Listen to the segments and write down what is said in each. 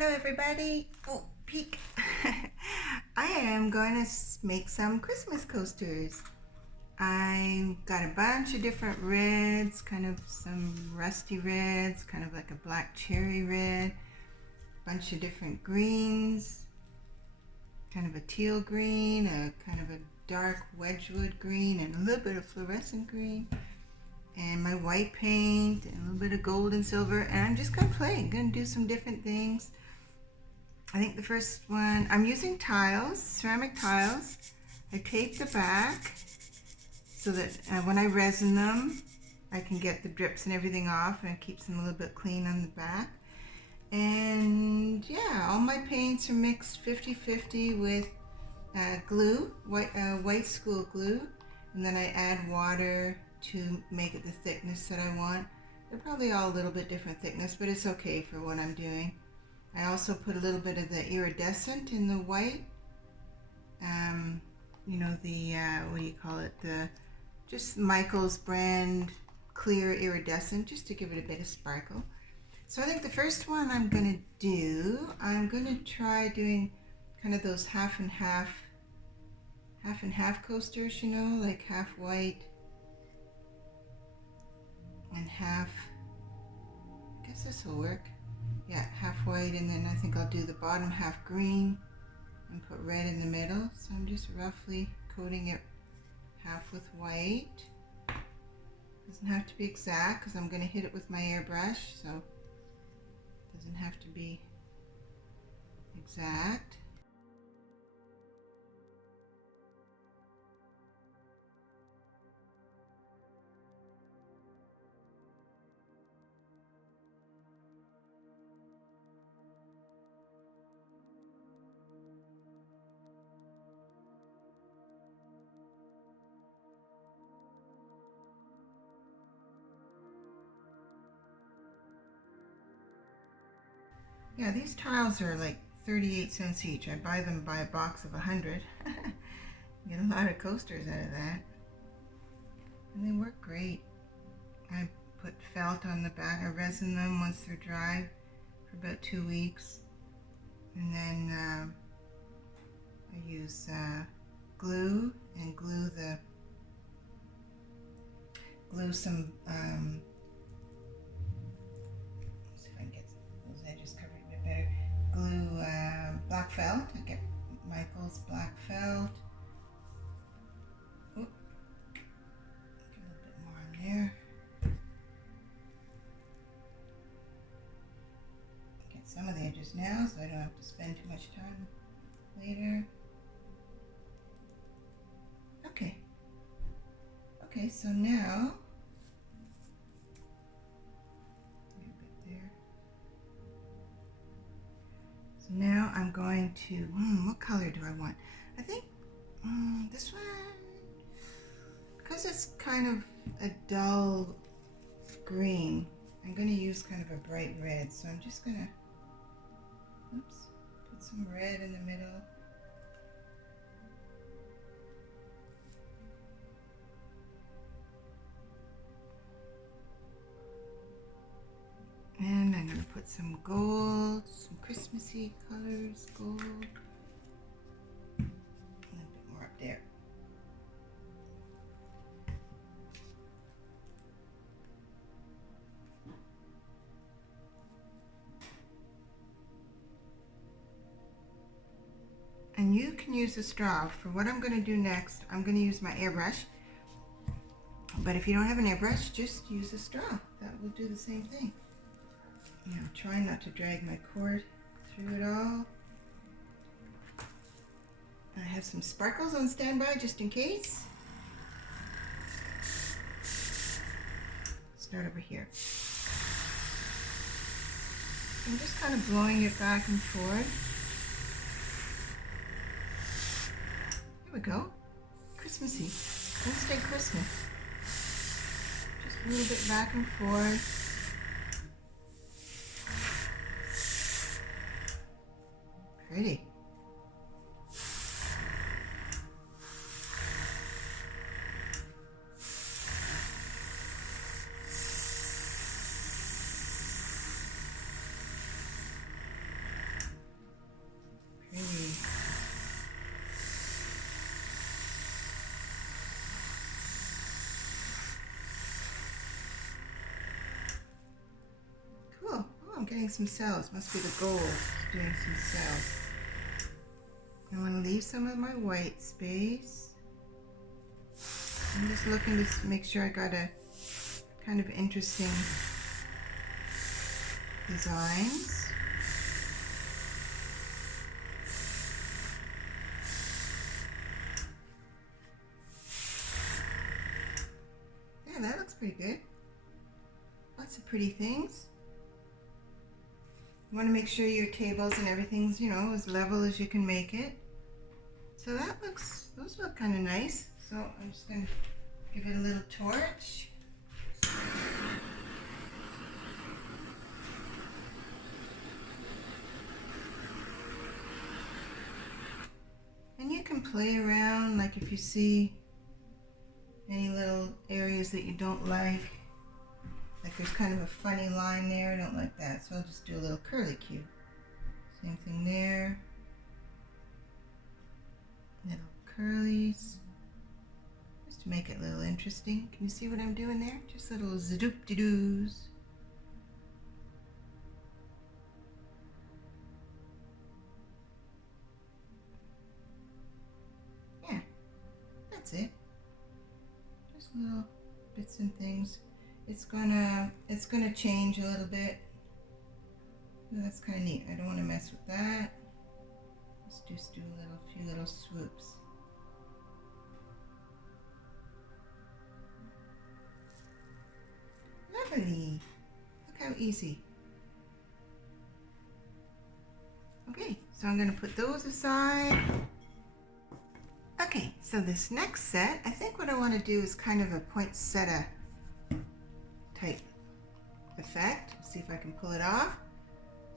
Hello everybody. Oh, peek. I am going to make some Christmas coasters. I got a bunch of different reds, kind of some rusty reds, kind of like a black cherry red, bunch of different greens, kind of a teal green, a kind of a dark Wedgwood green, and a little bit of fluorescent green, and my white paint, and a little bit of gold and silver, and I'm just gonna play. I'm gonna do some different things. I think the first one, I'm using tiles, ceramic tiles. I tape the back so that when I resin them, I can get the drips and everything off, and it keeps them a little bit clean on the back. And yeah, all my paints are mixed 50-50 with glue, white school glue, and then I add water to make it the thickness that I want. They're probably all a little bit different thickness, but it's okay for what I'm doing. I also put a little bit of the iridescent in the white. You know, the, what do you call it? The, just Michael's brand clear iridescent, just to give it a bit of sparkle. So I think the first one I'm gonna do, I'm gonna try doing kind of those half and half coasters, you know, like half white and half, I guess this will work. Yeah, half white, and then I think I'll do the bottom half green and put red in the middle. So I'm just roughly coating it half with white. Doesn't have to be exact because I'm going to hit it with my airbrush, so it doesn't have to be exact. Yeah, these tiles are like 38 cents each. I buy them by a box of 100. Get a lot of coasters out of that. And they work great. I put felt on the back. I resin them once they're dry for about 2 weeks. And then I use glue and glue some let's see if I can get those edges covered a bit better. Glue black felt. I get Michael's black felt. Oop. Get a little bit more on there. Get some of the edges now so I don't have to spend too much time later. Okay. Okay, so now now I'm going to, what color do I want? I think this one, because it's kind of a dull green, I'm going to use kind of a bright red. So I'm just going to, put some red in the middle. And I'm going to put some gold, some Christmassy colors, gold. A little bit more up there. And you can use a straw. For what I'm going to do next, I'm going to use my airbrush. But if you don't have an airbrush, just use a straw. That will do the same thing. Now, try not to drag my cord through it all. I have some sparkles on standby just in case. Start over here. I'm just kind of blowing it back and forth. Here we go. Christmassy. Don't stay Christmas. Just a little bit back and forth. Pretty. getting some cells. Must be the gold. It's doing some cells. I want to leave some of my white space. I'm just looking to make sure I got a kind of interesting designs. Yeah, that looks pretty good. Lots of pretty things. You want to make sure your tables and everything's, you know, as level as you can make it. So those look kind of nice. So I'm just going to give it a little torch. And you can play around, like if you see any little areas that you don't like there's kind of a funny line there, I don't like that, so I'll just do a little curly cue. Same thing there. Little curlies, just to make it a little interesting. Can you see what I'm doing there? Just little zadoop-de-doos. Yeah, that's it. Just little bits and things. It's gonna change a little bit. That's kind of neat. I don't want to mess with that. Let's just do a few little swoops. Lovely. Look how easy. Okay, so I'm going to put those aside. Okay, so this next set, I think what I want to do is kind of a poinsettia type effect. Let's see if I can pull it off.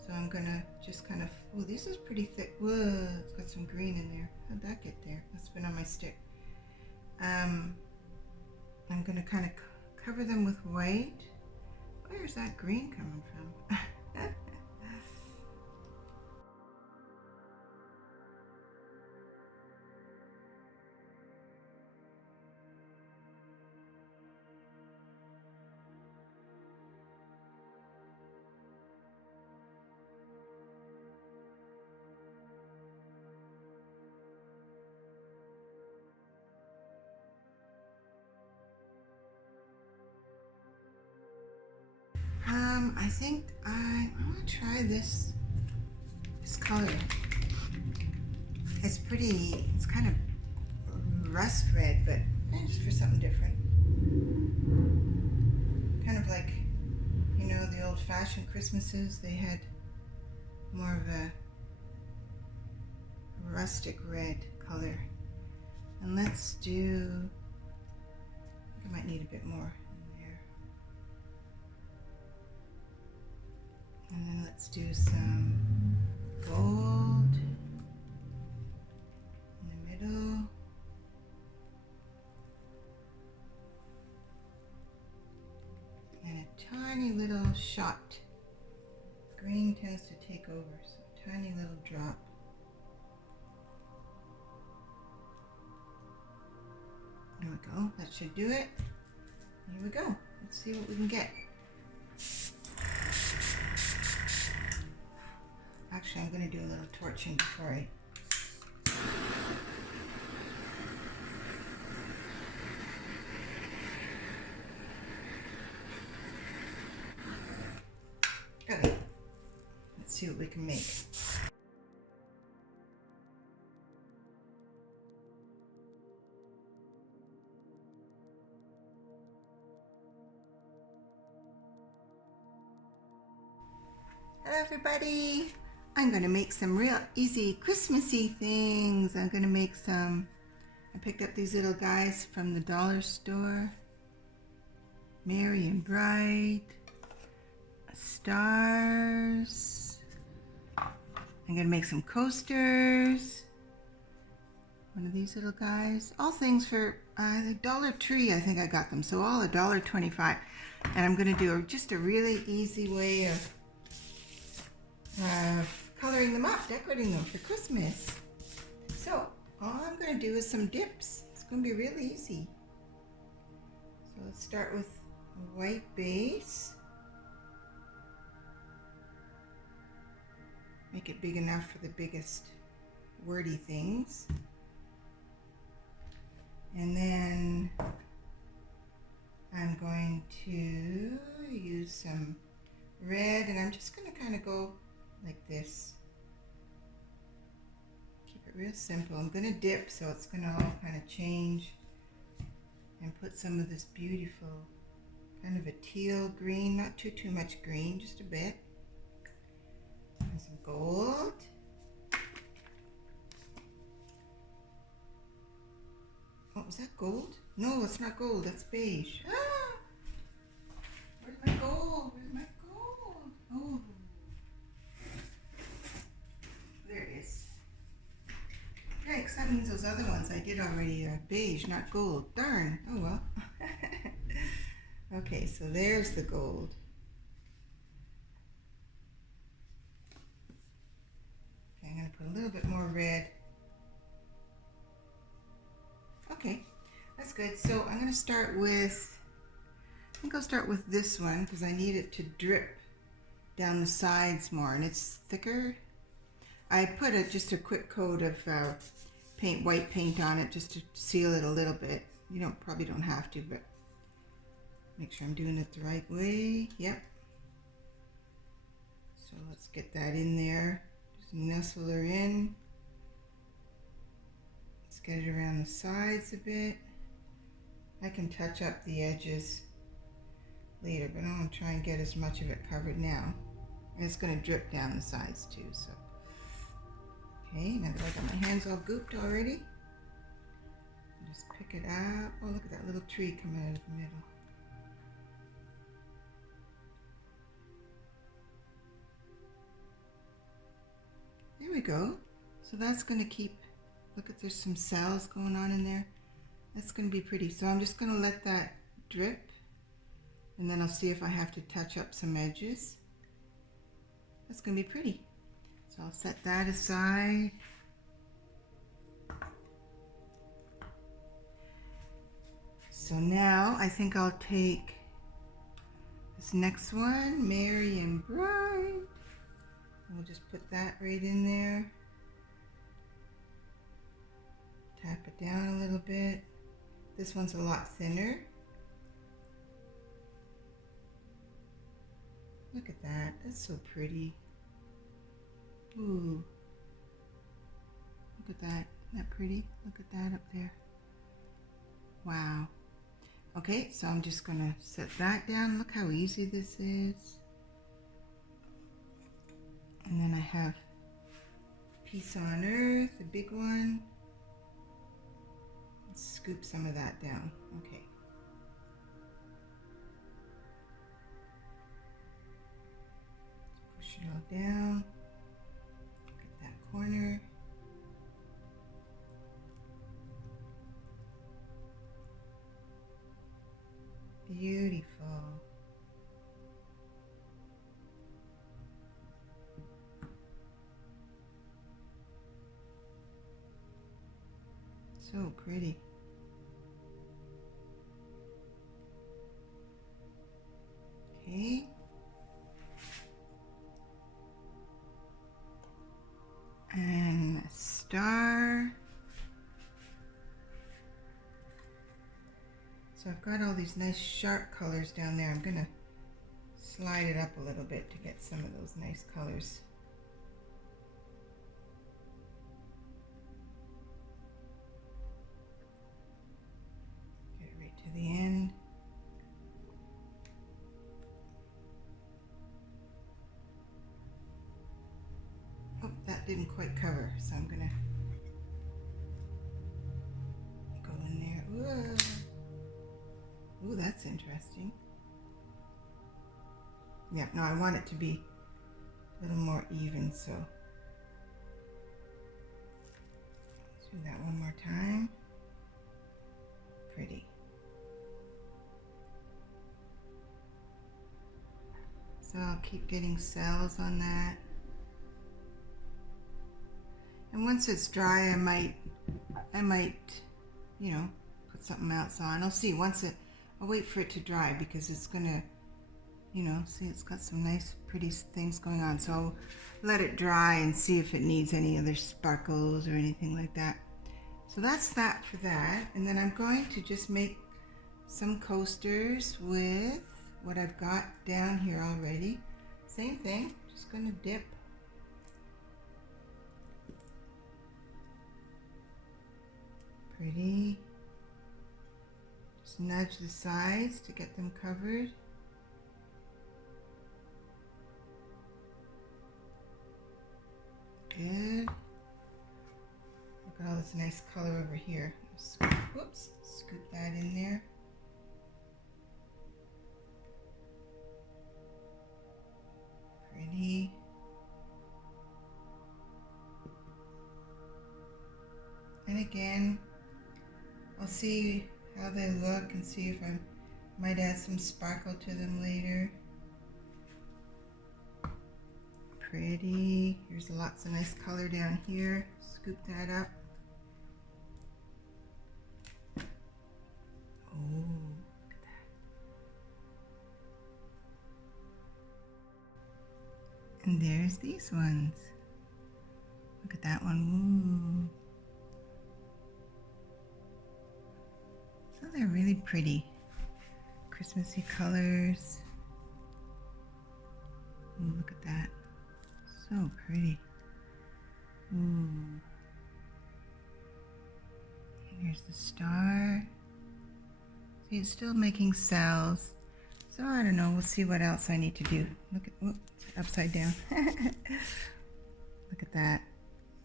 So I'm gonna just kind of, oh, this is pretty thick. Whoa, it's got some green in there. How'd that get there? That's been on my stick. I'm gonna kind of cover them with white. Where's that green coming from? I think I want to try this color. It's pretty, it's kind of rust red, but just for something different. Kind of like, you know, the old-fashioned Christmases, they had more of a rustic red color. And let's do, I think I might need a bit more. And then let's do some gold in the middle. And a tiny little shot. Green tends to take over, so a tiny little drop. There we go, that should do it. Here we go, let's see what we can get. Actually, I'm going to do a little torching before I... Okay, let's see what we can make. Hello everybody! I'm going to make some real easy Christmassy things. I'm going to make some, I picked up these little guys from the dollar store. Merry and bright. Stars. I'm going to make some coasters. One of these little guys. All things for the Dollar Tree, I think I got them. So all $1.25. And I'm going to do just a really easy way of coloring them up, decorating them for Christmas. So all I'm going to do is some dips. It's going to be really easy. So let's start with a white base. Make it big enough for the biggest wordy things. And then I'm going to use some red, and I'm just going to kind of go like this. Keep it real simple. I'm going to dip so it's going to all kind of change, and put some of this beautiful kind of a teal green, not too much green, just a bit. And some gold. Oh, is that gold? No, it's not gold, that's beige. Ah! Where's my gold? Where's my gold? Oh. There it is. Yikes, that means those other ones I did already are beige, not gold. Darn. Oh well. Okay, so there's the gold. Okay, I'm going to put a little bit more red. Okay, that's good. So I'm going to start with, I think I'll start with this one because I need it to drip down the sides more, and it's thicker. I put just a quick coat of white paint on it just to seal it a little bit. You probably don't have to, but make sure I'm doing it the right way. Yep. So let's get that in there. Just nestle her in. Let's get it around the sides a bit. I can touch up the edges later, but I want to try and get as much of it covered now. And it's going to drip down the sides too. So, okay, now that I got my hands all gooped already, just pick it up. Oh, look at that little tree coming out of the middle. There we go. So that's going to keep, look at, there's some cells going on in there. That's going to be pretty. So I'm just going to let that drip, and then I'll see if I have to touch up some edges. That's going to be pretty. So I'll set that aside. So now I think I'll take this next one, Merry and Bright. We'll just put that right in there. Tap it down a little bit. This one's a lot thinner. Look at that. That's so pretty. Ooh. Look at that. Isn't that pretty? Look at that up there. Wow. Okay, so I'm just going to set that down. Look how easy this is. And then I have Peace on Earth, the big one. Let's scoop some of that down. Okay. Push it all down. Get that corner. Beautiful. So pretty. Okay. And a star. So I've got all these nice sharp colors down there. I'm going to slide it up a little bit to get some of those nice colors. Get it right to the end. Oh, that didn't quite cover, so I'm going to go in there. Whoa. Ooh, that's interesting. Yeah, no, I want it to be a little more even, so let's do that one more time. Pretty. So I'll keep getting cells on that. And once it's dry, I might, you know, put something else on. I'll see. I'll wait for it to dry because it's gonna you know, see it's got some nice pretty things going on. So I'll let it dry and see if it needs any other sparkles or anything like that. So that's that for that. And then I'm going to just make some coasters with what I've got down here already. Same thing, just going to dip. Pretty. Just nudge the sides to get them covered. Good. Look at all this nice color over here. Whoops, scoop that in there. Pretty. And again, I'll see how they look and see if I might add some sparkle to them later. Pretty. Here's lots of nice color down here. Scoop that up. Oh, look at that. And there's these ones. Look at that one. Ooh. So they're really pretty. Christmassy colors. Ooh, look at that. So pretty. Ooh. Here's the star. See, it's still making cells. So I don't know, we'll see what else I need to do. Look at, whoops, upside down. Look at that.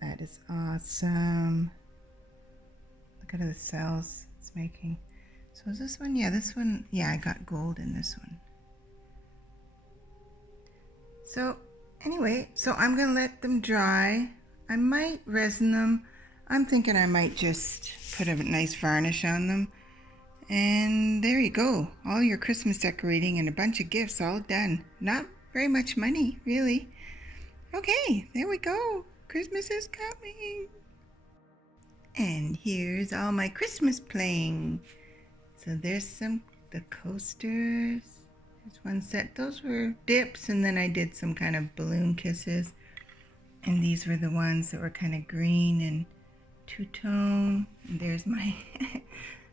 That is awesome. Look at the cells it's making. So is this one? Yeah, this one. Yeah, I got gold in this one. So anyway, so I'm gonna let them dry. I might resin them. I'm thinking I might just put a nice varnish on them. And there you go. All your Christmas decorating and a bunch of gifts all done. Not very much money, really. Okay, there we go. Christmas is coming. And here's all my Christmas playing. So there's the coasters. There's one set. Those were dips, and then I did some kind of balloon kisses. And these were the ones that were kind of green and two-tone. And there's my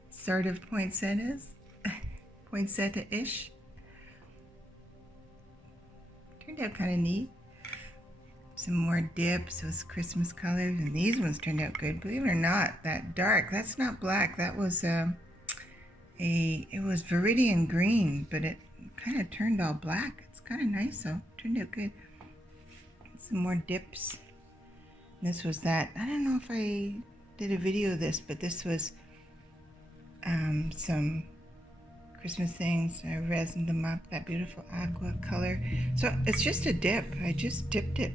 sort of poinsettias. Poinsettia-ish. Turned out kind of neat. Some more dips with Christmas colors, and these ones turned out good. Believe it or not, that dark, that's not black. That was it was viridian green, but it kind of turned all black. It's kind of nice, though. Turned out good. Some more dips. This was that. I don't know if I did a video of this, but this was some Christmas things. I resined them up, that beautiful aqua color. So it's just a dip. I just dipped it.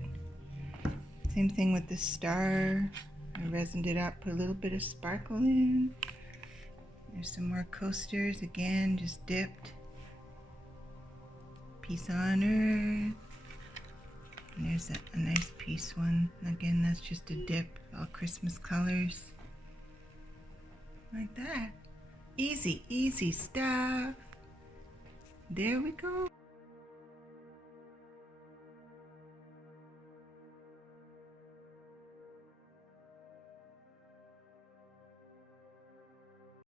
Same thing with the star. I resined it up, put a little bit of sparkle in. There's some more coasters. Again, just dipped. Peace on Earth. And there's a nice piece one. Again, that's just a dip. All Christmas colors. Like that. Easy, easy stuff. There we go.